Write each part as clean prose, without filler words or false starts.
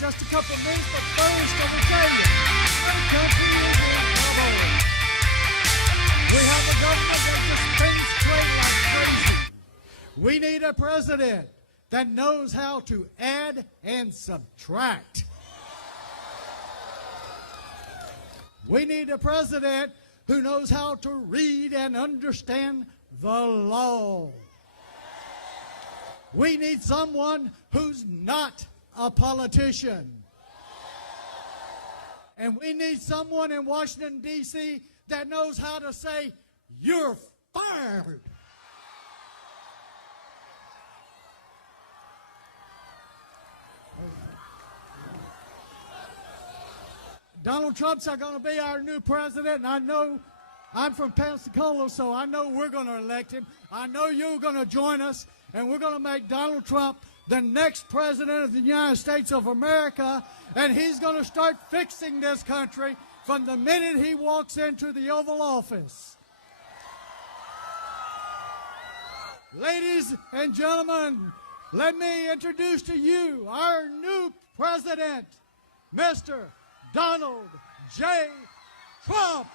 just a couple of minutes, but first, let me tell you, our country is in trouble. We have a government that just spends trade like crazy. We need a president that knows how to add and subtract. We need a president who knows how to read and understand the law. We need someone who's not a politician. And we need someone in Washington, D.C. that knows how to say, "You're fired." Donald Trump's going to be our new president, and I know I'm from Pensacola, so I know we're going to elect him. I know you're going to join us, and we're going to make Donald Trump the next president of the United States of America, and he's going to start fixing this country from the minute he walks into the Oval Office. Ladies and gentlemen, let me introduce to you our new president, Mr. Donald J. Trump.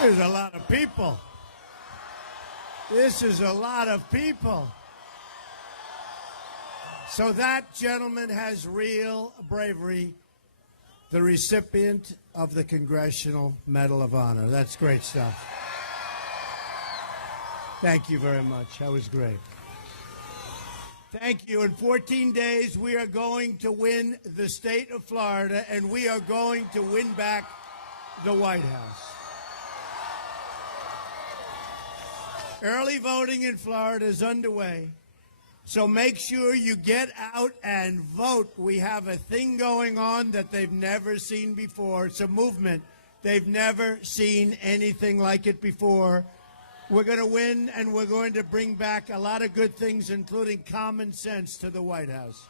There's a lot of people. This is a lot of people. So that gentleman has real bravery, the recipient of the Congressional Medal of Honor. That's great stuff. Thank you very much. That was great. Thank you. In 14 days, we are going to win the state of Florida, and we are going to win back the White House. Early voting in Florida is underway, so make sure you get out and vote. We have a thing going on that they've never seen before. It's a movement. They've never seen anything like it before. We're going to win, and we're going to bring back a lot of good things, including common sense, to the White House.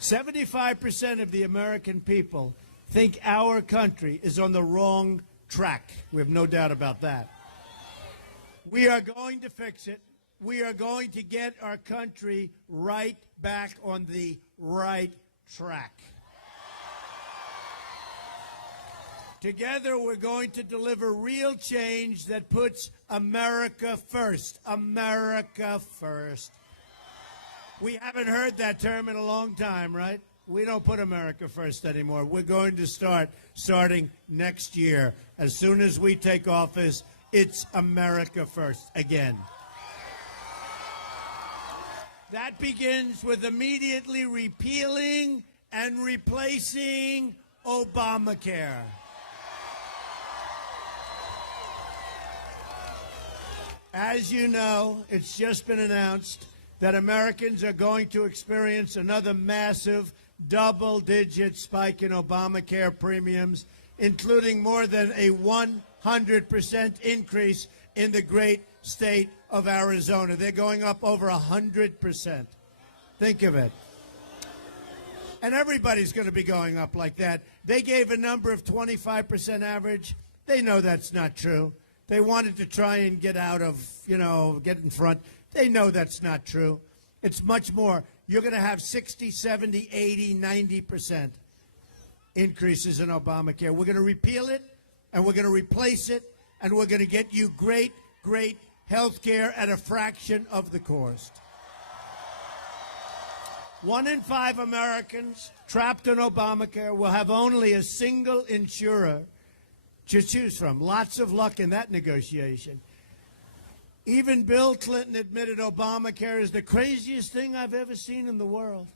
75% of the American people think our country is on the wrong track. We have no doubt about that. We are going to fix it. We are going to get our country right back on the right track. Together, we're going to deliver real change that puts America first. America first. We haven't heard that term in a long time, right? We don't put America first anymore. We're going to starting next year. As soon as we take office, it's America first again. That begins with immediately repealing and replacing Obamacare. As you know, it's just been announced that Americans are going to experience another massive double-digit spike in Obamacare premiums, including more than a 100% increase in the great state of Arizona. They're going up over 100%. Think of it. And everybody's going to be going up like that. They gave a number of 25% average. They know that's not true. They wanted to try and get out of, get in front. They know that's not true. It's much more. You're going to have 60, 70, 80, 90% increases in Obamacare. We're going to repeal it, and we're going to replace it, and we're going to get you great, great health care at a fraction of the cost. 1 in 5 Americans trapped in Obamacare will have only a single insurer to choose from. Lots of luck in that negotiation. Even Bill Clinton admitted Obamacare is the craziest thing I've ever seen in the world,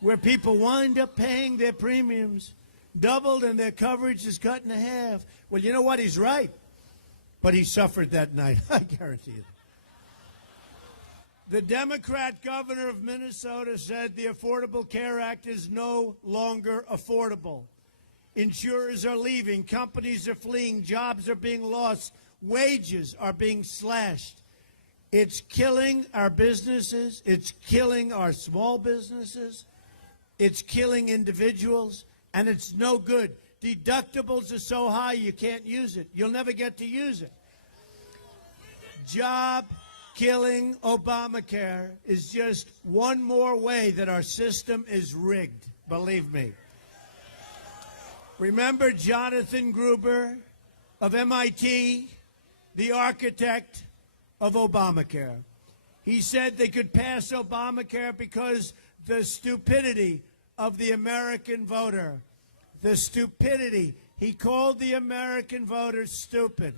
where people wind up paying their premiums doubled, and their coverage is cut in half. Well, you know what? He's right. But he suffered that night, I guarantee you. The Democrat governor of Minnesota said the Affordable Care Act is no longer affordable. Insurers are leaving, companies are fleeing, jobs are being lost, wages are being slashed. It's killing our businesses, it's killing our small businesses, it's killing individuals, and it's no good. Deductibles are so high you can't use it. You'll never get to use it. Job-killing Obamacare is just one more way that our system is rigged, believe me. Remember Jonathan Gruber of MIT, the architect of Obamacare. He said they could pass Obamacare because the stupidity of the American voter. The stupidity. He called the American voter stupid.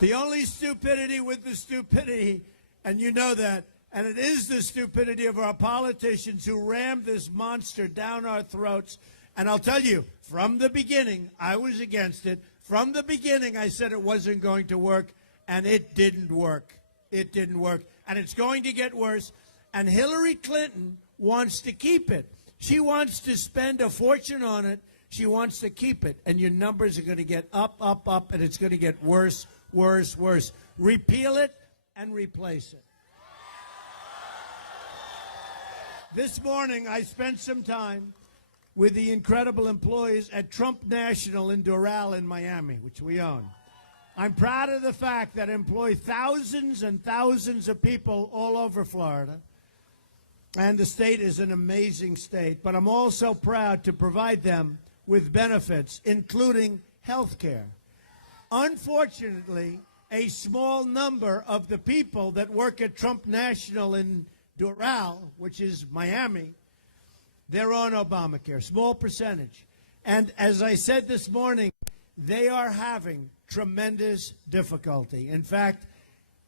The only stupidity with the stupidity, and you know that, and it is the stupidity of our politicians who rammed this monster down our throats. And I'll tell you, from the beginning, I was against it. From the beginning, I said it wasn't going to work, and it didn't work. It didn't work, and it's going to get worse. And Hillary Clinton wants to keep it. She wants to spend a fortune on it. She wants to keep it, and your numbers are going to get up, up, up, and it's going to get worse, worse, worse. Repeal it and replace it. This morning, I spent some time with the incredible employees at Trump National in Doral in Miami, which we own. I'm proud of the fact that I employ thousands and thousands of people all over Florida. And the state is an amazing state. But I'm also proud to provide them with benefits, including health care. Unfortunately, a small number of the people that work at Trump National in Doral, which is Miami, they're on Obamacare, small percentage. And as I said this morning, they are having tremendous difficulty. In fact,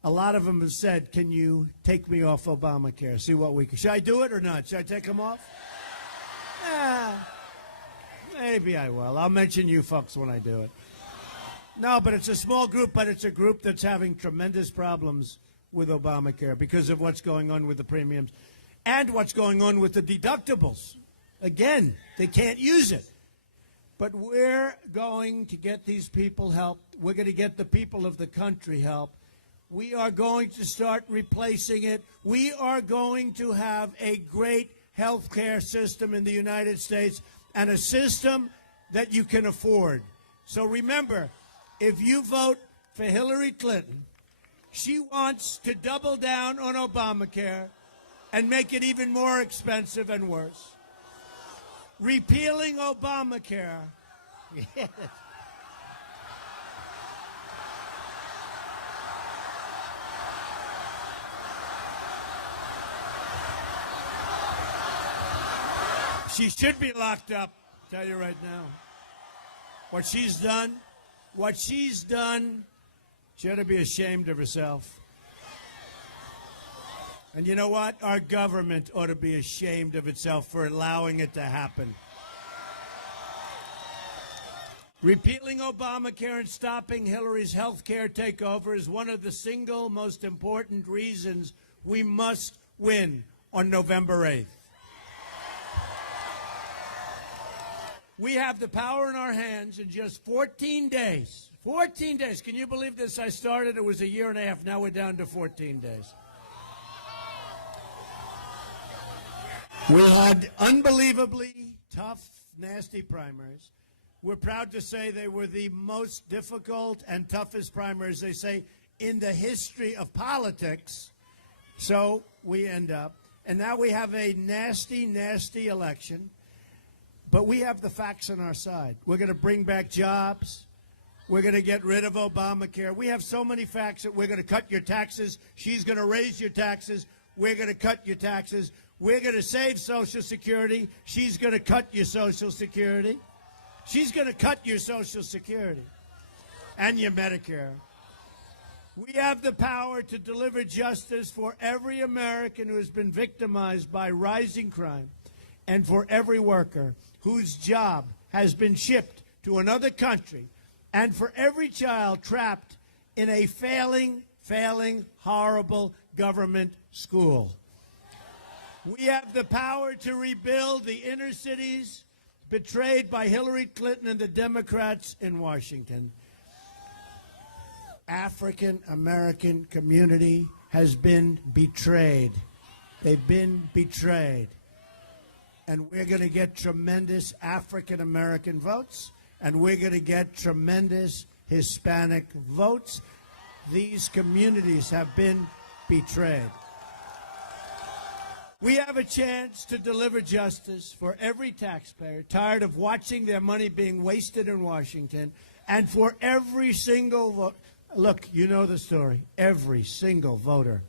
a lot of them have said, can you take me off Obamacare? See what we can. Should I do it or not? Should I take them off? Maybe I will. I'll mention you folks when I do it. No, but it's a small group, but it's a group that's having tremendous problems with Obamacare because of what's going on with the premiums and what's going on with the deductibles. Again, they can't use it. But we're going to get these people help. We're going to get the people of the country help. We are going to start replacing it. We are going to have a great health care system in the United States and a system that you can afford. So remember, if you vote for Hillary Clinton, she wants to double down on Obamacare and make it even more expensive and worse. Repealing Obamacare. Yes. She should be locked up, I'll tell you right now. What she's done, she ought to be ashamed of herself. And you know what? Our government ought to be ashamed of itself for allowing it to happen. Repealing Obamacare and stopping Hillary's health care takeover is one of the single most important reasons we must win on November 8th. We have the power in our hands in just 14 days. 14 days. Can you believe this? I started, it was a year and a half. Now we're down to 14 days. We had unbelievably tough, nasty primaries. We're proud to say they were the most difficult and toughest primaries, they say, in the history of politics. So we end up. And now we have a nasty, nasty election. But we have the facts on our side. We're going to bring back jobs. We're going to get rid of Obamacare. We have so many facts that we're going to cut your taxes. She's going to raise your taxes. We're going to cut your taxes. We're going to save Social Security. She's going to cut your Social Security. She's going to cut your Social Security and your Medicare. We have the power to deliver justice for every American who has been victimized by rising crime. and for every worker whose job has been shipped to another country, and for every child trapped in a failing, horrible government school. We have the power to rebuild the inner cities betrayed by Hillary Clinton and the Democrats in Washington. African American community has been betrayed. They've been betrayed. And we're going to get tremendous African American votes, and we're going to get tremendous Hispanic votes. These communities have been betrayed. We have a chance to deliver justice for every taxpayer tired of watching their money being wasted in Washington, and for every single vote. Look, you know the story. Every single voter,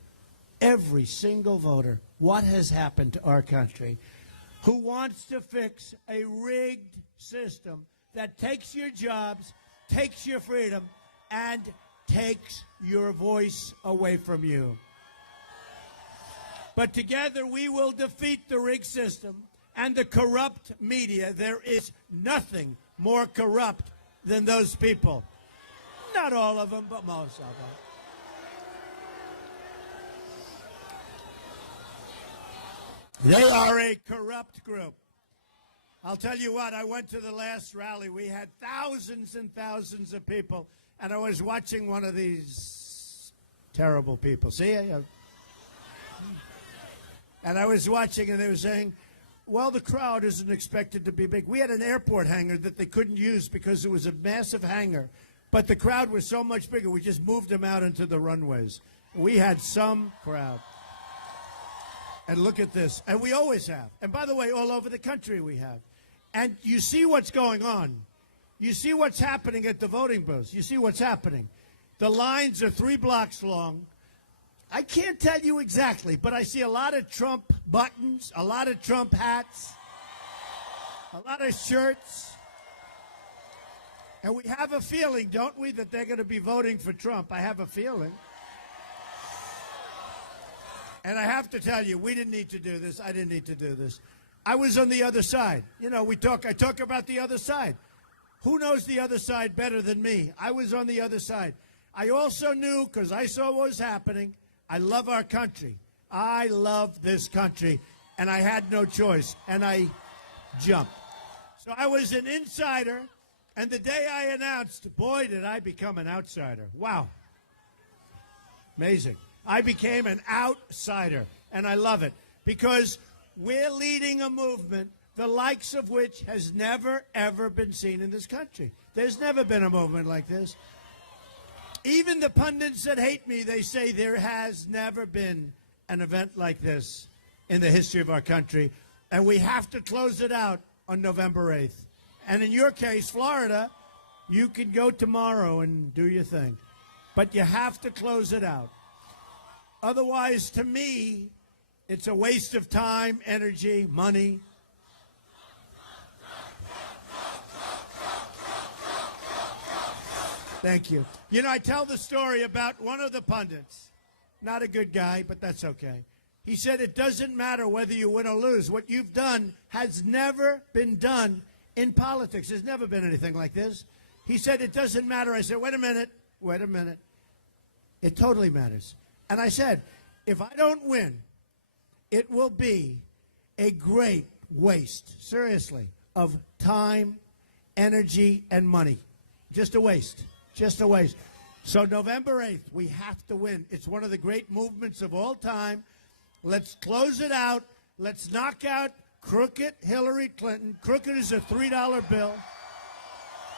what has happened to our country, who wants to fix a rigged system that takes your jobs, takes your freedom, and takes your voice away from you. But together we will defeat the rigged system and the corrupt media. There is nothing more corrupt than those people. Not all of them, but most of them. They are a corrupt group. I'll tell you what, I went to the last rally. We had thousands and thousands of people, and I was watching one of these terrible people. See? And I was watching, and they were saying, well, the crowd isn't expected to be big. We had an airport hangar that they couldn't use because it was a massive hangar. But the crowd was so much bigger, we just moved them out into the runways. We had some crowd. And look at this. And we always have. And by the way, all over the country we have. And you see what's going on. You see what's happening at the voting booths. You see what's happening. The lines are 3 blocks long. I can't tell you exactly, but I see a lot of Trump buttons, a lot of Trump hats, a lot of shirts. And we have a feeling, don't we, that they're going to be voting for Trump. I have a feeling. And I have to tell you, we didn't need to do this. I didn't need to do this. I was on the other side. You know, I talk about the other side. Who knows the other side better than me? I was on the other side. I also knew, because I saw what was happening, I love our country. I love this country. And I had no choice. And I jumped. So I was an insider. And the day I announced, boy, did I become an outsider. Wow. Amazing. I became an outsider. And I love it. Because we're leading a movement the likes of which has never, ever been seen in this country. There's never been a movement like this. Even the pundits that hate me, they say there has never been an event like this in the history of our country. And we have to close it out on November 8th. And in your case, Florida, you can go tomorrow and do your thing. But you have to close it out. Otherwise, to me, it's a waste of time, energy, money. Thank you. You know, I tell the story about one of the pundits. Not a good guy, but that's okay. He said it doesn't matter whether you win or lose. What you've done has never been done in politics. There's never been anything like this. He said it doesn't matter. I said, wait a minute. It totally matters. And I said, if I don't win, it will be a great waste, seriously, of time, energy, and money. Just a waste. Just a waste. So November 8th, we have to win. It's one of the great movements of all time. Let's close it out. Let's knock out crooked Hillary Clinton. Crooked is a $3 bill.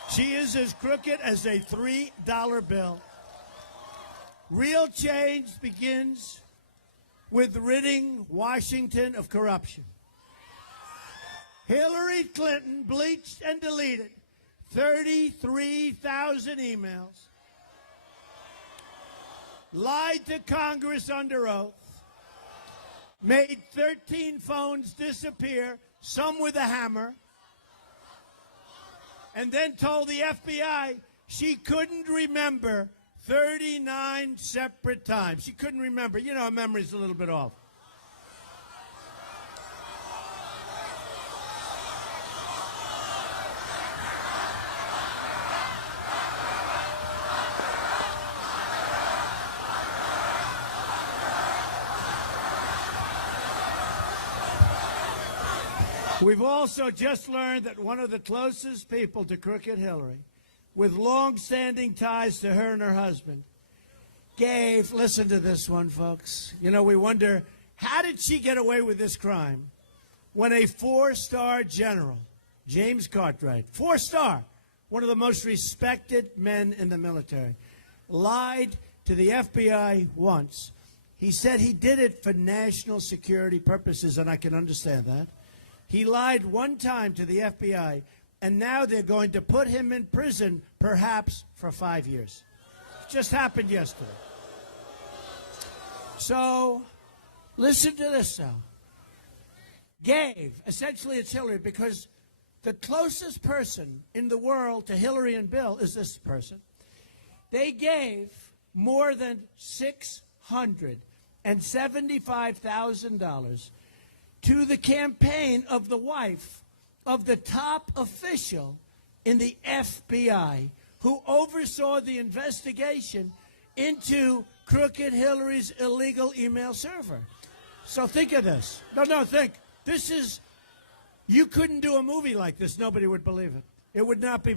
She is as crooked as a $3 bill. Real change begins with ridding Washington of corruption. Hillary Clinton bleached and deleted 33,000 emails, lied to Congress under oath, made 13 phones disappear, some with a hammer, and then told the FBI she couldn't remember 39 separate times. She couldn't remember. You know, her memory's a little bit off. We've also just learned that one of the closest people to Crooked Hillary, with long-standing ties to her and her husband, gave, listen to this one, folks. You know, we wonder, how did she get away with this crime when a 4-star general, James Cartwright, 4-star, one of the most respected men in the military, lied to the FBI once. He said he did it for national security purposes, and I can understand that. He lied one time to the FBI, and now they're going to put him in prison, perhaps for 5 years. It just happened yesterday. So, listen to this, though. Gave, essentially it's Hillary, because the closest person in the world to Hillary and Bill is this person. They gave more than $675,000 to the campaign of the wife of the top official in the FBI who oversaw the investigation into Crooked Hillary's illegal email server. So think of this. No, think. This is, you couldn't do a movie like this. Nobody would believe it. It would not be.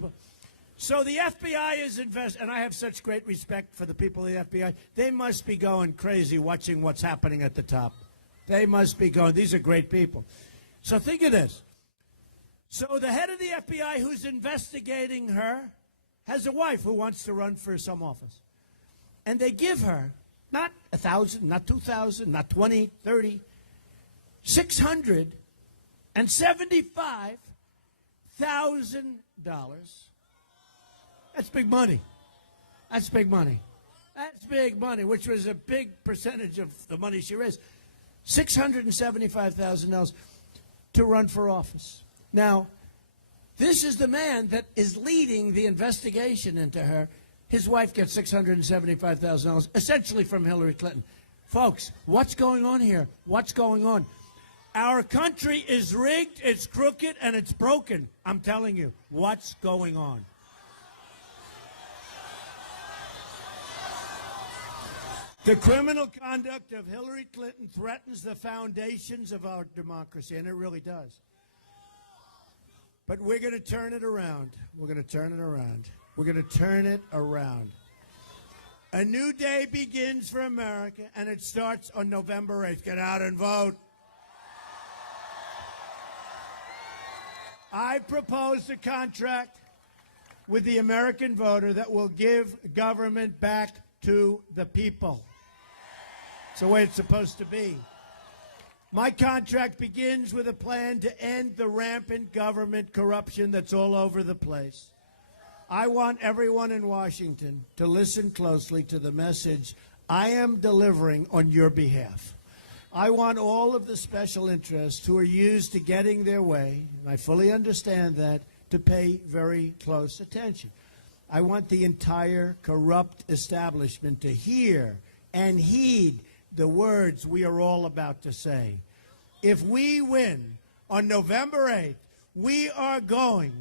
So the FBI is and I have such great respect for the people of the FBI. They must be going crazy watching what's happening at the top. They must be going, these are great people. So think of this. So the head of the FBI who's investigating her has a wife who wants to run for some office. And they give her not 1,000, not 2,000, not 20, 30, $675,000. That's big money. That's big money. That's big money, which was a big percentage of the money she raised. $675,000 to run for office. Now, this is the man that is leading the investigation into her. His wife gets $675,000, essentially from Hillary Clinton. Folks, what's going on here? What's going on? Our country is rigged, it's crooked, and it's broken. I'm telling you, what's going on? The criminal conduct of Hillary Clinton threatens the foundations of our democracy, and it really does. But we're going to turn it around. We're going to turn it around. We're going to turn it around. A new day begins for America, and it starts on November 8th. Get out and vote. I propose a contract with the American voter that will give government back to the people. It's the way it's supposed to be. My contract begins with a plan to end the rampant government corruption that's all over the place. I want everyone in Washington to listen closely to the message I am delivering on your behalf. I want all of the special interests who are used to getting their way, and I fully understand that, to pay very close attention. I want the entire corrupt establishment to hear and heed the words we are all about to say. If we win on November 8th, we are going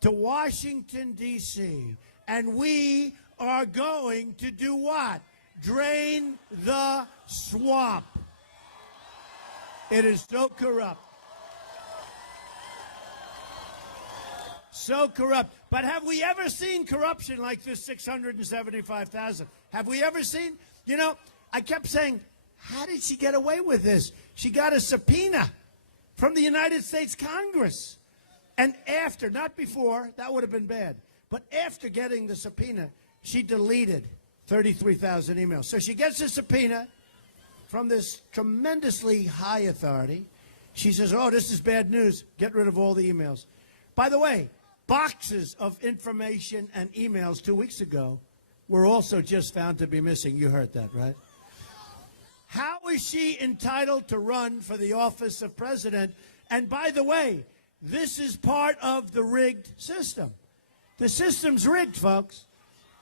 to Washington, D.C., and we are going to do what? Drain the swamp. It is so corrupt. So corrupt. But have we ever seen corruption like this 675,000? Have we ever seen? You know, I kept saying, how did she get away with this? She got a subpoena from the United States Congress. And after, not before, that would have been bad, but after getting the subpoena, she deleted 33,000 emails. So she gets a subpoena from this tremendously high authority. She says, oh, this is bad news. Get rid of all the emails. By the way, boxes of information and emails 2 weeks ago were also just found to be missing. You heard that, right? How is she entitled to run for the office of president? And by the way, this is part of the rigged system. The system's rigged, folks.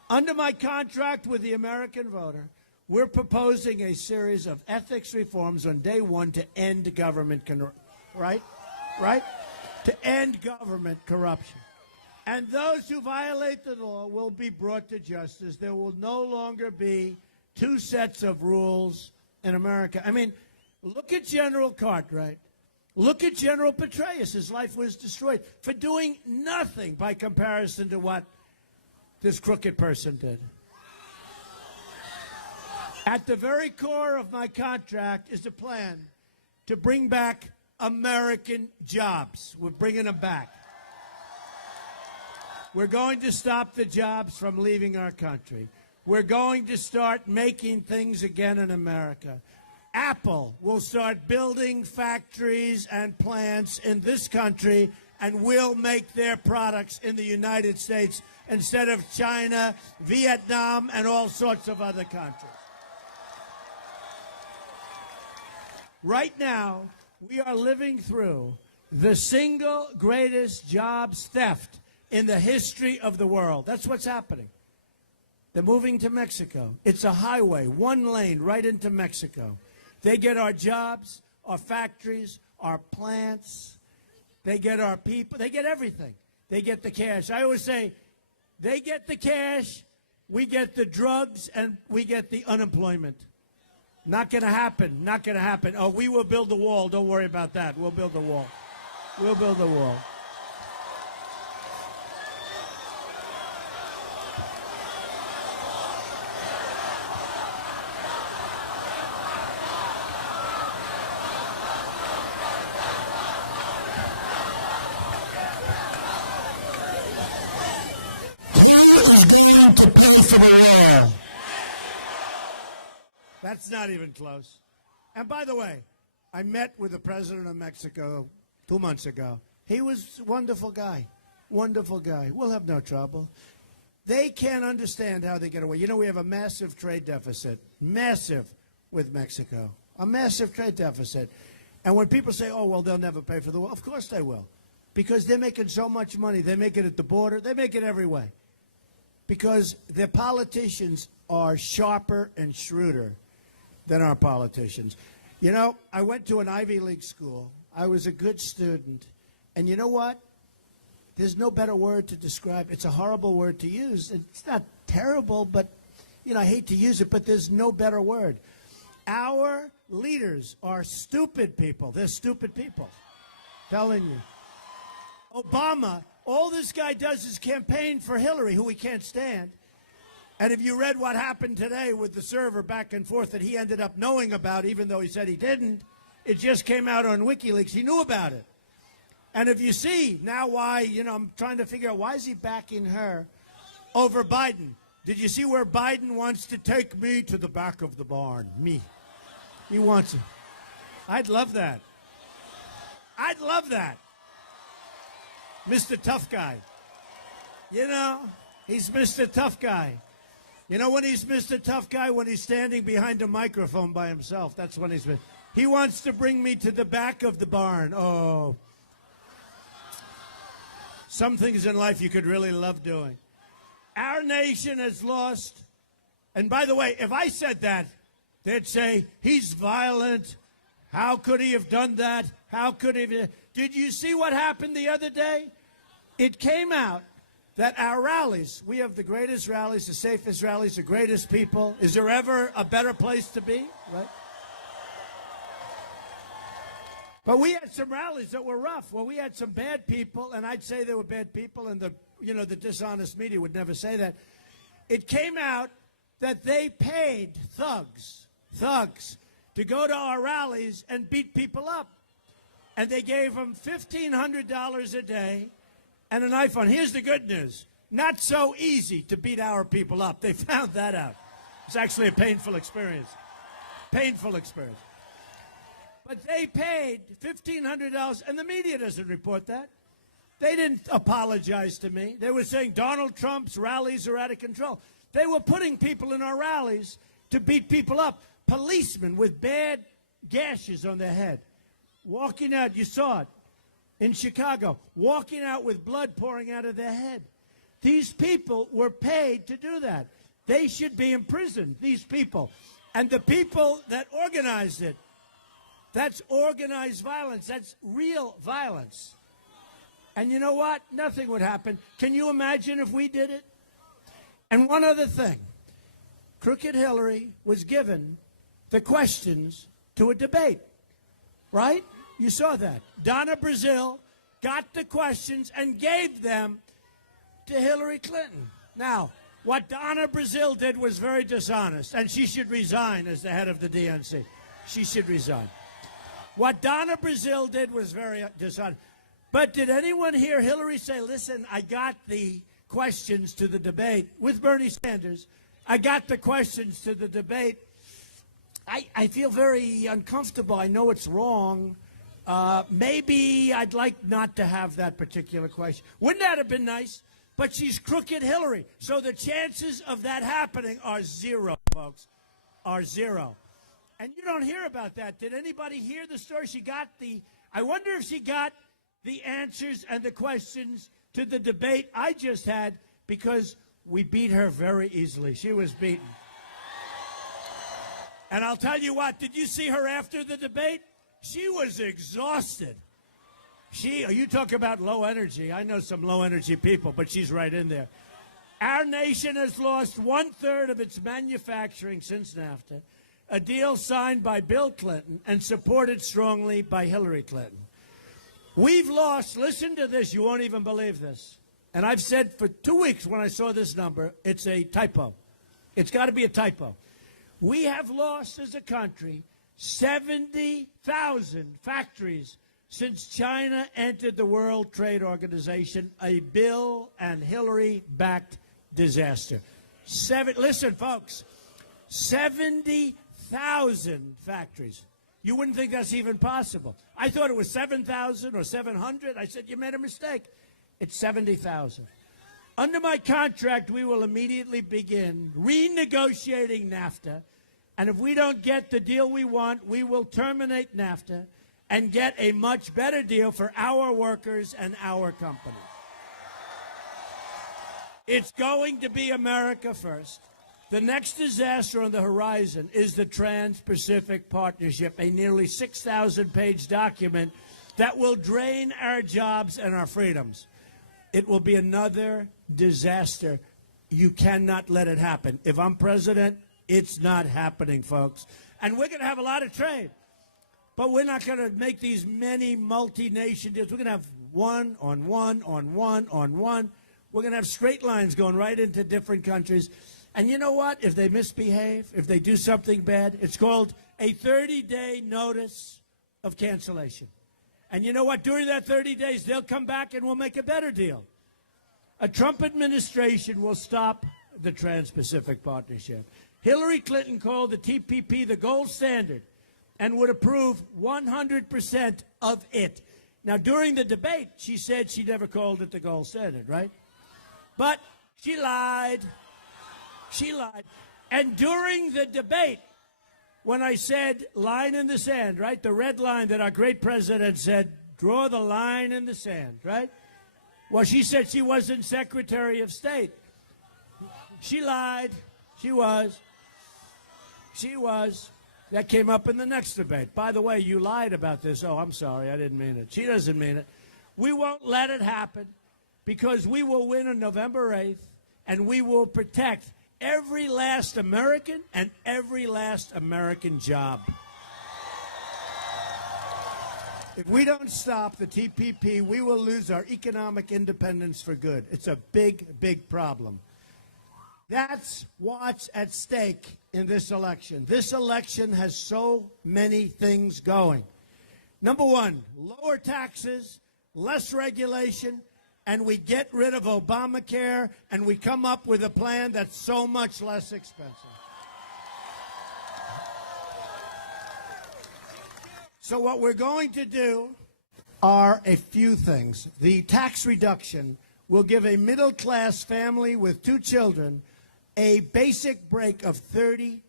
Under my contract with the American voter, we're proposing a series of ethics reforms on day one to end government right? To end government corruption. And those who violate the law will be brought to justice. There will no longer be two sets of rules in America. I mean, look at General Cartwright. Look at General Petraeus. His life was destroyed for doing nothing by comparison to what this crooked person did. At the very core of my contract is a plan to bring back American jobs. We're bringing them back. We're going to stop the jobs from leaving our country. We're going to start making things again in America. Apple will start building factories and plants in this country and will make their products in the United States instead of China, Vietnam, and all sorts of other countries. Right now, we are living through the single greatest jobs theft in the history of the world. That's what's happening. They're moving to Mexico. It's a highway, one lane, right into Mexico. They get our jobs, our factories, our plants. They get our people. They get everything. They get the cash. I always say, they get the cash, we get the drugs, and we get the unemployment. Not going to happen. Not going to happen. Oh, we will build the wall. Don't worry about that. We'll build the wall. We'll build the wall. That's not even close. And by the way, I met with the president of Mexico 2 months ago. He was a wonderful guy. Wonderful guy. We'll have no trouble. They can't understand how they get away. You know, we have a massive trade deficit. Massive with Mexico. A massive trade deficit. And when people say, oh, well, they'll never pay for the wall, of course they will. Because they're making so much money. They make it at the border. They make it every way. Because their politicians are sharper and shrewder than our politicians. You know, I went to an Ivy League school. I was a good student. And you know what? There's no better word to describe. It's a horrible word to use. It's not terrible, but, you know, I hate to use it, but there's no better word. Our leaders are stupid people. They're stupid people. Telling you. Obama, all this guy does is campaign for Hillary, who he can't stand. And if you read what happened today with the server back and forth that he ended up knowing about, even though he said he didn't, it just came out on WikiLeaks. He knew about it. And if you see now why, you know, I'm trying to figure out why is he backing her over Biden. Did you see where Biden wants to take me to the back of the barn? Me. He wants it. I'd love that. I'd love that. Mr. Tough Guy. You know, he's Mr. Tough Guy. You know when he's Mr. Tough Guy? When he's standing behind a microphone by himself. That's when he's... He wants to bring me to the back of the barn. Oh. Some things in life you could really love doing. Our nation has lost... And by the way, if I said that, they'd say, he's violent. How could he have done that? How could he have... Did you see what happened the other day? It came out that our rallies, we have the greatest rallies, the safest rallies, the greatest people. Is there ever a better place to be? Right? But we had some rallies that were rough. Well, we had some bad people, and I'd say they were bad people, and the dishonest media would never say that. It came out that they paid thugs, to go to our rallies and beat people up. And they gave them $1,500 a day and an iPhone. Here's the good news. Not so easy to beat our people up. They found that out. It's actually a painful experience. Painful experience. But they paid $1,500, and the media doesn't report that. They didn't apologize to me. They were saying Donald Trump's rallies are out of control. They were putting people in our rallies to beat people up. Policemen with bad gashes on their head. Walking out, you saw it in Chicago, walking out with blood pouring out of their head. These people were paid to do that. They should be imprisoned, these people. And the people that organized it, that's organized violence. That's real violence. And you know what? Nothing would happen. Can you imagine if we did it? And one other thing. Crooked Hillary was given the questions to a debate, right? You saw that. Donna Brazile got the questions and gave them to Hillary Clinton. Now, what Donna Brazile did was very dishonest, and she should resign as the head of the DNC. She should resign. What Donna Brazile did was very dishonest. But did anyone hear Hillary say, listen, I got the questions to the debate with Bernie Sanders. I got the questions to the debate. I feel very uncomfortable. I know it's wrong. Maybe I'd like not to have that particular question. Wouldn't that have been nice? But she's crooked Hillary. So the chances of that happening are zero, folks, are zero. And you don't hear about that. Did anybody hear the story? I wonder if she got the answers and the questions to the debate I just had, because we beat her very easily. She was beaten. And I'll tell you what, did you see her after the debate? She was exhausted. You talk about low energy. I know some low energy people, but she's right in there. Our nation has lost 1/3 of its manufacturing since NAFTA, a deal signed by Bill Clinton and supported strongly by Hillary Clinton. We've lost, listen to this, you won't even believe this. And I've said for 2 weeks when I saw this number, it's a typo. It's got to be a typo. We have lost as a country 70,000 factories since China entered the World Trade Organization, a Bill and Hillary-backed disaster. Listen, folks, 70,000 factories. You wouldn't think that's even possible. I thought it was 7,000 or 700. I said, you made a mistake. It's 70,000. Under my contract, we will immediately begin renegotiating NAFTA. And if we don't get the deal we want, we will terminate NAFTA and get a much better deal for our workers and our companies. It's going to be America first. The next disaster on the horizon is the Trans-Pacific Partnership, a nearly 6,000-page document that will drain our jobs and our freedoms. It will be another disaster. You cannot let it happen. If I'm president, it's not happening, folks. And we're going to have a lot of trade. But we're not going to make these many multi-nation deals. We're going to have one on one on one on one. We're going to have straight lines going right into different countries. And you know what? If they misbehave, if they do something bad, it's called a 30-day notice of cancellation. And you know what? During that 30 days, they'll come back and we'll make a better deal. A Trump administration will stop the Trans-Pacific Partnership. Hillary Clinton called the TPP the gold standard and would approve 100% of it. Now, during the debate, she said she never called it the gold standard, right? But she lied. She lied. And during the debate, when I said line in the sand, right, the red line that our great president said, draw the line in the sand, right? Well, she said she wasn't Secretary of State. She lied. She was. She was. That came up in the next debate. By the way, you lied about this. Oh, I'm sorry. I didn't mean it. She doesn't mean it. We won't let it happen because we will win on November 8th, and we will protect every last American and every last American job. If we don't stop the TPP, we will lose our economic independence for good. It's a big, big problem. That's what's at stake in this election. This election has so many things going. Number one, lower taxes, less regulation, and we get rid of Obamacare, and we come up with a plan that's so much less expensive. So what we're going to do are a few things. The tax reduction will give a middle-class family with 2 children a basic break of 35%.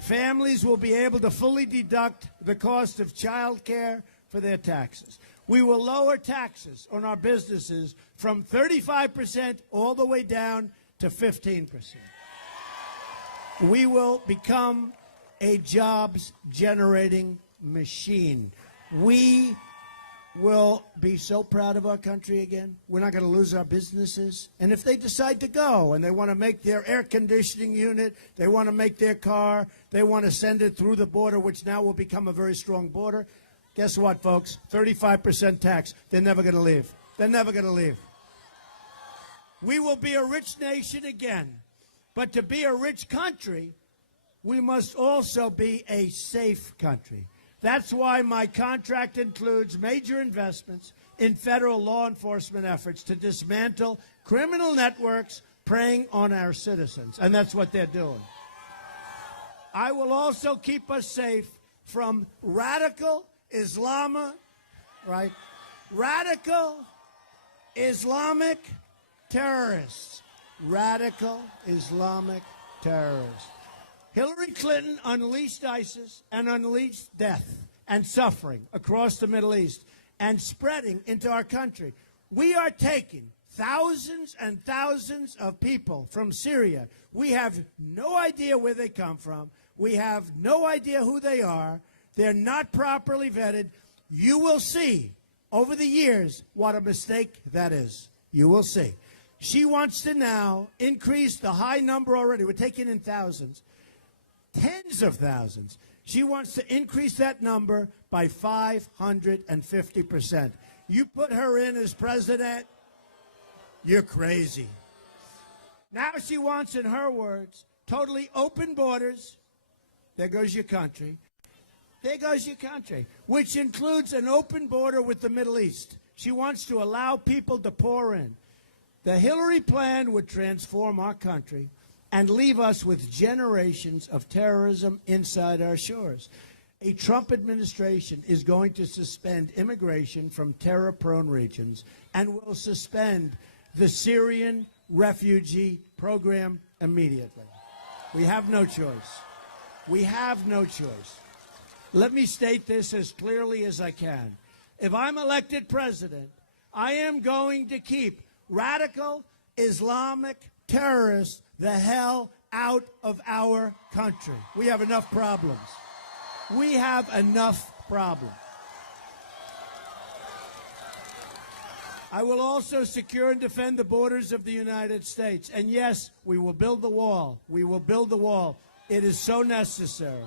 Families will be able to fully deduct the cost of child care for their taxes. We will lower taxes on our businesses from 35% all the way down to 15%. We will become a jobs-generating machine. We will be so proud of our country again. We're not going to lose our businesses. And if they decide to go and they want to make their air conditioning unit, they want to make their car, they want to send it through the border, which now will become a very strong border, guess what, folks? 35% tax. They're never going to leave. They're never going to leave. We will be a rich nation again. But to be a rich country, we must also be a safe country. That's why my contract includes major investments in federal law enforcement efforts to dismantle criminal networks preying on our citizens. And that's what they're doing. I will also keep us safe from radical radical Islamic terrorists. Radical Islamic terrorists. Hillary Clinton unleashed ISIS and unleashed death and suffering across the Middle East and spreading into our country. We are taking thousands and thousands of people from Syria. We have no idea where they come from. We have no idea who they are. They're not properly vetted. You will see over the years what a mistake that is. You will see. She wants to now increase the high number already. We're taking in thousands. Tens of thousands. She wants to increase that number by 550%. You put her in as president, you're crazy. Now she wants, in her words, totally open borders. There goes your country. There goes your country, which includes an open border with the Middle East. She wants to allow people to pour in. The Hillary plan would transform our country and leave us with generations of terrorism inside our shores. A Trump administration is going to suspend immigration from terror-prone regions and will suspend the Syrian refugee program immediately. We have no choice. We have no choice. Let me state this as clearly as I can. If I'm elected president, I am going to keep radical Islamic terrorists the hell out of our country. We have enough problems. We have enough problems. I will also secure and defend the borders of the United States. And yes, we will build the wall. We will build the wall. It is so necessary.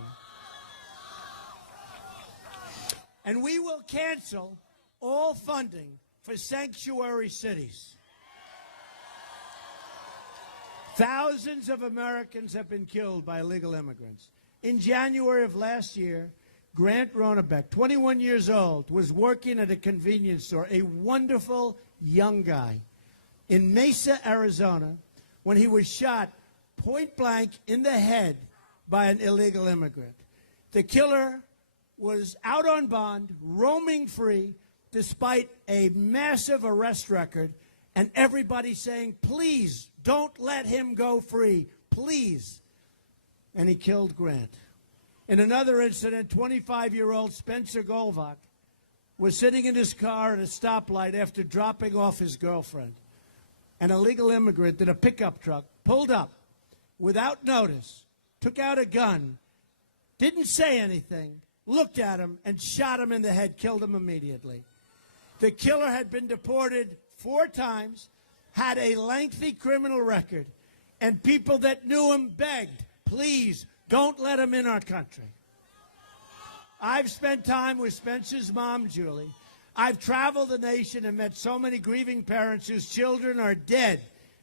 And we will cancel all funding for sanctuary cities. Thousands of Americans have been killed by illegal immigrants. In January of last year, Grant Ronebeck, 21 years old, was working at a convenience store, a wonderful young guy, in Mesa, Arizona, when he was shot point blank in the head by an illegal immigrant. The killer was out on bond, roaming free, despite a massive arrest record, and everybody saying, please, don't let him go free, please. And he killed Grant. In another incident, 25-year-old Spencer Golvach was sitting in his car at a stoplight after dropping off his girlfriend. An illegal immigrant in a pickup truck pulled up without notice, took out a gun, didn't say anything, looked at him, and shot him in the head, killed him immediately. The killer had been deported 4 times, had a lengthy criminal record, and people that knew him begged, please, don't let him in our country. I've spent time with Spencer's mom, Julie. I've traveled the nation and met so many grieving parents whose children are dead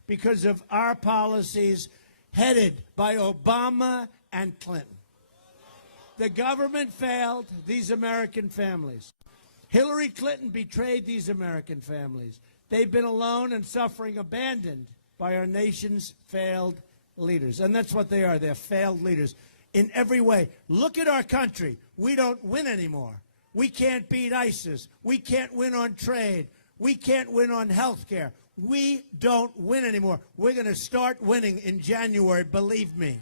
because of our policies headed by Obama and Clinton. The government failed these American families. Hillary Clinton betrayed these American families. They've been alone and suffering, abandoned by our nation's failed leaders. And that's what they are. They're failed leaders in every way. Look at our country. We don't win anymore. We can't beat ISIS. We can't win on trade. We can't win on health care. We don't win anymore. We're going to start winning in January, believe me.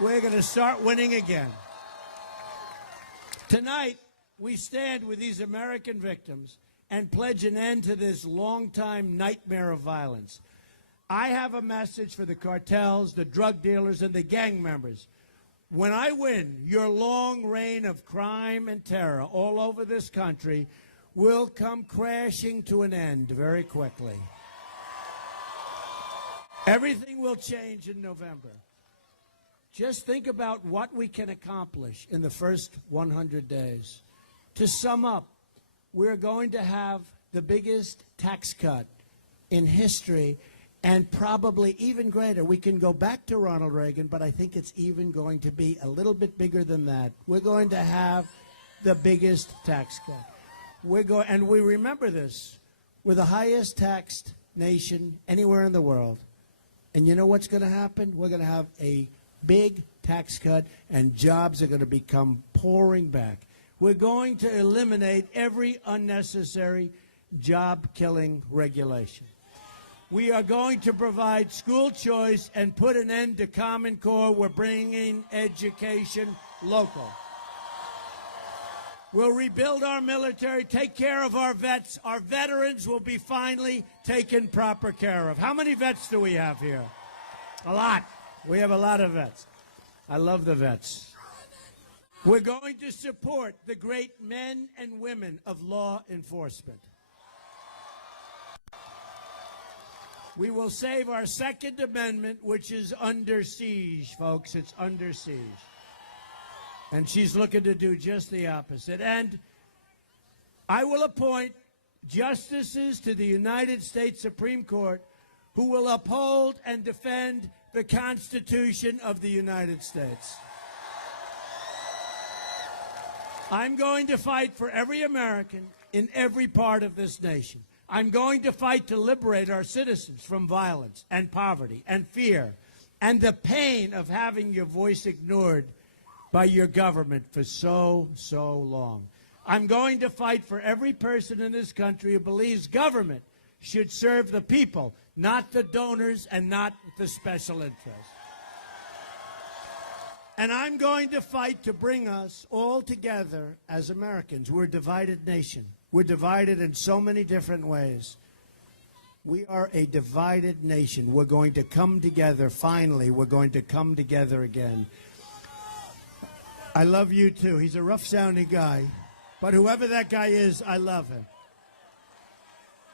We're going to start winning again. Tonight, we stand with these American victims and pledge an end to this long-time nightmare of violence. I have a message for the cartels, the drug dealers, and the gang members. When I win your long reign of crime and terror all over this country, will come crashing to an end very quickly. Everything will change in November. Just think about what we can accomplish in the first 100 days. To sum up, we're going to have the biggest tax cut in history, and probably even greater. We can go back to Ronald Reagan, but I think it's even going to be a little bit bigger than that. We're going to have the biggest tax cut. And we remember this. We're the highest taxed nation anywhere in the world. And you know what's going to happen? We're going to have a big tax cut, and jobs are going to become pouring back. We're going to eliminate every unnecessary job-killing regulation. We are going to provide school choice and put an end to Common Core. We're bringing education local. We'll rebuild our military, take care of our vets. Our veterans will be finally taken proper care of. How many vets do we have here? A lot. We have a lot of vets. I love the vets. We're going to support the great men and women of law enforcement. We will save our Second Amendment, which is under siege, folks. It's under siege. And she's looking to do just the opposite. And I will appoint justices to the United States Supreme Court who will uphold and defend the Constitution of the United States. I'm going to fight for every American in every part of this nation. I'm going to fight to liberate our citizens from violence and poverty and fear and the pain of having your voice ignored by your government for so long. I'm going to fight for every person in this country who believes government should serve the people, not the donors and not the special interests. And I'm going to fight to bring us all together as Americans. We're a divided nation. We're divided in so many different ways. We are a divided nation. We're going to come together. Finally, we're going to come together again. I love you, too. He's a rough-sounding guy. But whoever that guy is, I love him.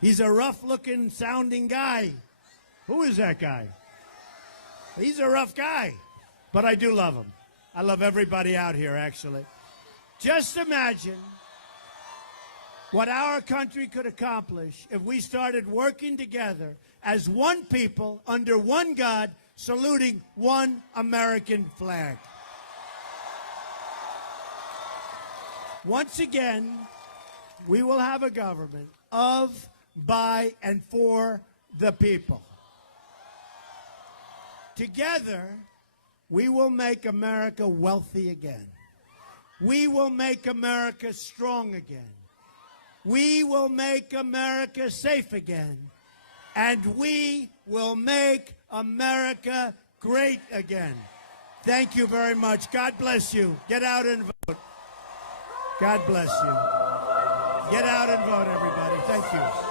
He's a rough-looking, sounding guy. Who is that guy? He's a rough guy. But I do love him. I love everybody out here, actually. Just imagine what our country could accomplish if we started working together as one people under one God, saluting one American flag. Once again, we will have a government of, by, and for the people. Together, we will make America wealthy again. We will make America strong again. We will make America safe again. And we will make America great again. Thank you very much. God bless you. Get out and vote. God bless you. Get out and vote, everybody. Thank you.